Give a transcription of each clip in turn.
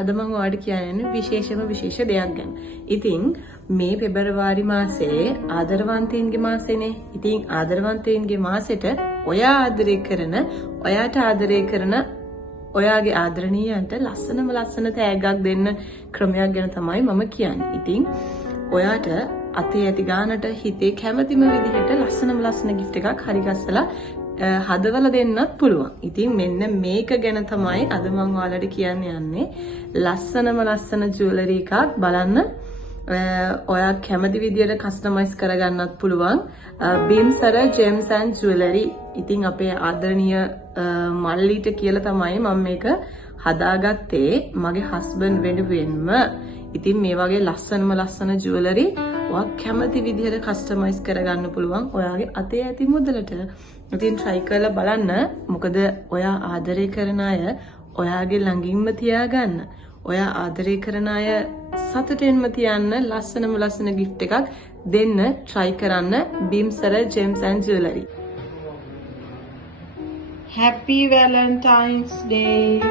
අද මම ඔයාලට කියන්නේ විශේෂ දෙයක් ගැන. ඉතින් මේ පෙබරවාරි මාසේ ආදරවන්තයින්ගේ මාසෙනේ. ඉතින් ආදරවන්තයින්ගේ මාසෙට ඔයා ආදරය කරන, ඔයාට ආදරය කරන ඔයාගේ ආදරණීයන්ට ලස්සන තෑග්ගක් දෙන්න ක්‍රමයක් ගැන තමයි මම කියන්නේ. ඉතින් ඔයාට අතේ ඇති ගානට හිතේ කැමතිම විදිහට ලස්සන gift එකක් හරි ගස්සලා හදවලා දෙන්නත් පුළුවන්. ඉතින් මෙන්න මේක ගැන තමයි අද මම ඔයාලට කියන්න යන්නේ. ලස්සන ජුවලරි එකක් බලන්න. ඔයා කැමති විදියට කස්ටමයිස් කරගන්නත් පුළුවන්. බිම්සර ජෙම්ස් ඇන්ඩ් ජුවලරි. ඉතින් අපේ ආදරණීය මල්ලිට කියලා තමයි මම මේක හදාගත්තේ මගේ හස්බන්ඩ් වෙනුවෙන්ම. ඉතින් මේ වගේ ලස්සන ජුවලරි ඔයා කැමති විදියට කස්ටමයිස් කරගන්න පුළුවන් ඔයාගේ අතේ ඇති මුදලට. ඉතින් try කරලා බලන්න. මොකද ඔයා ආදරය කරන අය ඔයාගේ ළඟින්ම තියාගන්න. ඔයා ආදරය කරන අය සතුටින්ම තියන්න ලස්සන gift එකක් දෙන්න try කරන්න. Bimsara gems and jewellery. Happy Valentine's Day.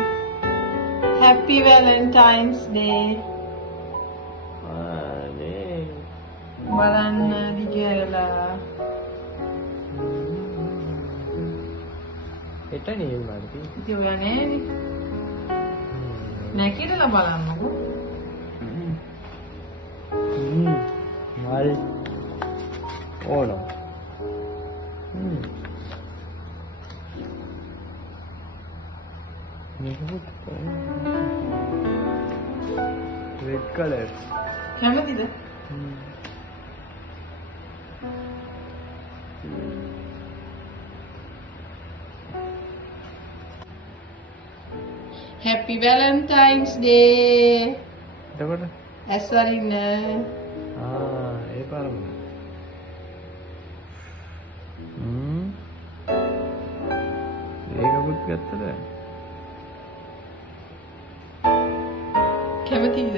Happy Valentine's Day. බලන්න දිගහැරලා එතනේ උනාද ඉතින් ඔයා නෑනේ නැකිටලා බලන්නකෝ මල් ඕන red color කැමතිද Happy Valentine's Day. එතකොට ඇස්වරින්න ඒ පාරම ඒකකුත් ගත්තද කැමතිද